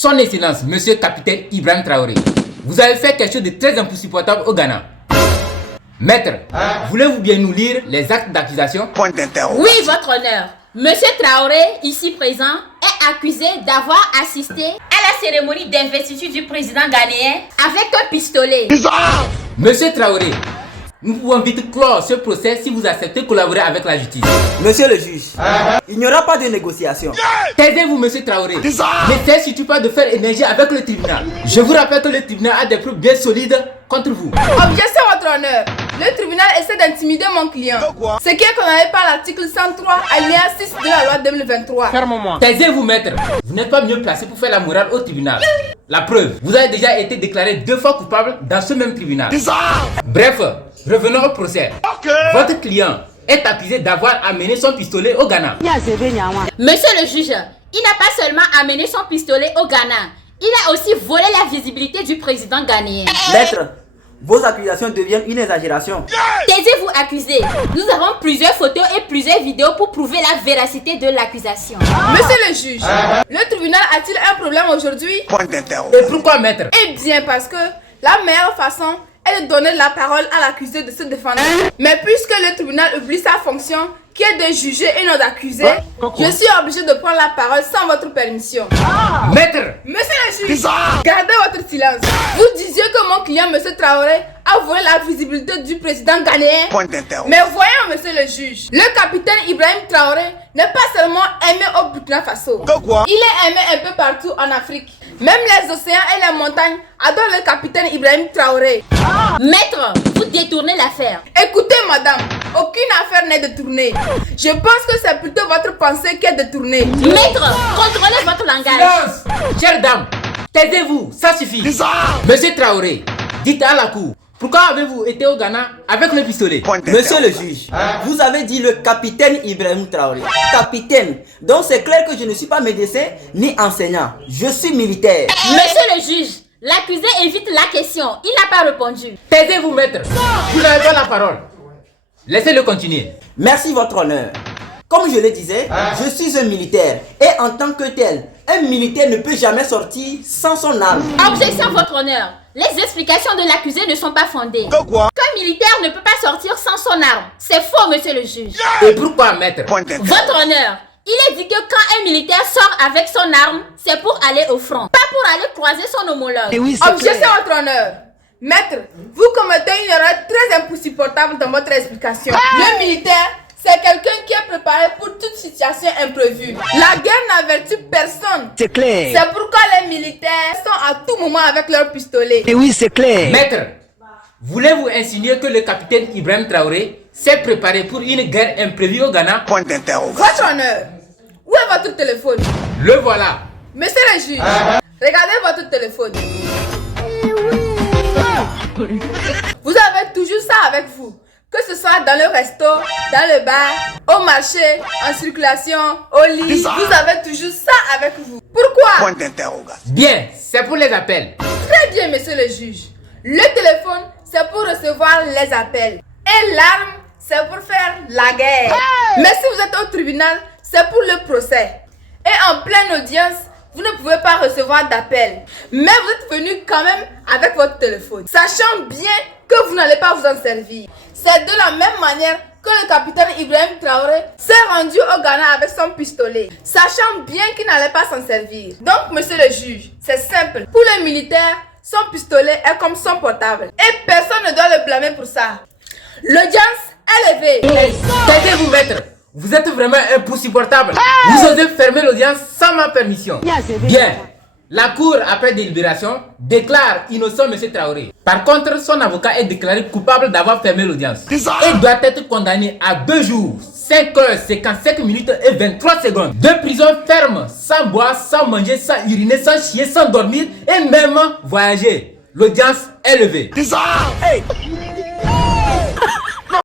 Son Excellence, Monsieur Capitaine Ibrahim Traoré, vous avez fait quelque chose de très insupportable au Ghana. Maître, voulez-vous bien nous lire les actes d'accusation? Oui, votre honneur. Monsieur Traoré, ici présent, est accusé d'avoir assisté à la cérémonie d'investiture du président ghanéen avec un pistolet. Monsieur Traoré, nous pouvons vite clore ce procès si vous acceptez de collaborer avec la justice. Monsieur le juge, il n'y aura pas de négociation. Taisez-vous, Monsieur Traoré. N'essayez surtout pas de faire énergie avec le tribunal. Je vous rappelle que le tribunal a des preuves bien solides contre vous. Objection, votre honneur. Le tribunal essaie d'intimider mon client. Ce qui est condamné par l'article 103, alinéa 6 de la loi 2023. Ferme-moi. Taisez-vous, maître. Vous n'êtes pas mieux placé pour faire la morale au tribunal. La preuve, vous avez déjà été déclaré 2 fois coupable dans ce même tribunal. Bref, revenons au procès. Votre client est accusé d'avoir amené son pistolet au Ghana. Monsieur le juge, il n'a pas seulement amené son pistolet au Ghana, il a aussi volé la visibilité du président ghanéen. Maître, vos accusations deviennent une exagération. Taisez-vous, accusé. Nous avons plusieurs photos et plusieurs vidéos pour prouver la véracité de l'accusation. Monsieur le juge, le tribunal a-t-il un problème aujourd'hui? Et pourquoi, maître? Eh bien, parce que la meilleure façon est de donner la parole à l'accusé de se défendre. Mais puisque le tribunal oublie sa fonction, qui est de juger et non d'accuser, je suis obligé de prendre la parole sans votre permission. Maître! Monsieur le juge, gardez votre silence. Vous disiez que mon client, Monsieur Traoré, a volé la visibilité du président ghanéen. Mais voyons, Monsieur le juge, le capitaine Ibrahim Traoré n'est pas seulement aimé au Burkina Faso. Il est aimé un peu partout en Afrique. Même les océans et les montagnes adorent le capitaine Ibrahim Traoré. Maître, vous détournez l'affaire. Écoutez, madame, aucune affaire n'est détournée. Je pense que c'est plutôt votre pensée qui est détournée. Maître, contrôlez votre langage. Silence! Chère dame, taisez-vous, ça suffit. Monsieur Traoré, dites à la cour, pourquoi avez-vous été au Ghana avec le pistolet? Monsieur le juge, vous avez dit le capitaine Ibrahim Traoré. Capitaine, donc c'est clair que je ne suis pas médecin ni enseignant. Je suis militaire. Monsieur le juge, l'accusé évite la question. Il n'a pas répondu. Taisez-vous, maître. Vous n'avez pas la parole. Laissez-le continuer. Merci, votre honneur. Comme je le disais, je suis un militaire. Et en tant que tel, un militaire ne peut jamais sortir sans son arme. Objection, votre honneur. Les explications de l'accusé ne sont pas fondées. Qu'un militaire ne peut pas sortir sans son arme. C'est faux, monsieur le juge. Et pourquoi, maître? Votre honneur, il est dit que quand un militaire sort avec son arme, c'est pour aller au front, pas pour aller croiser son homologue. Objection, votre honneur. Maître, vous commettez une erreur très insupportable dans votre explication. Le militaire, c'est quelqu'un qui est préparé pour toute situation imprévue. La guerre n'avertit personne. C'est clair. C'est pourquoi les militaires sont à tout moment avec leur pistolet. Et oui, c'est clair. Maître, voulez-vous insinuer que le capitaine Ibrahim Traoré s'est préparé pour une guerre imprévue au Ghana? Votre honneur, où est votre téléphone? Le voilà. Monsieur le juge, regardez votre téléphone. Vous avez toujours ça avec vous. Que ce soit dans le resto, dans le bar, au marché, en circulation, au lit, vous avez toujours ça avec vous. Pourquoi? Bien, c'est pour les appels. Très bien, monsieur le juge. Le téléphone, c'est pour recevoir les appels. Et l'arme, c'est pour faire la guerre. Mais si vous êtes au tribunal, c'est pour le procès. Et en pleine audience, vous ne pouvez pas recevoir d'appel. Mais vous êtes venu quand même avec votre téléphone, sachant bien que vous n'allez pas vous en servir. C'est de la même manière que le capitaine Ibrahim Traoré s'est rendu au Ghana avec son pistolet, sachant bien qu'il n'allait pas s'en servir. Donc, monsieur le juge, c'est simple. Pour le militaire, son pistolet est comme son portable. Et personne ne doit le blâmer pour ça. L'audience est levée. Taisez-vous, maître. Vous êtes vraiment insupportable. Vous osez fermer l'audience sans ma permission. Bien. La cour, après délibération, déclare innocent M. Traoré. Par contre, son avocat est déclaré coupable d'avoir fermé l'audience. Et doit être condamné à 2 jours, 5 heures, 55 minutes et 23 secondes de prison ferme, sans boire, sans manger, sans uriner, sans chier, sans dormir et même voyager. L'audience est levée.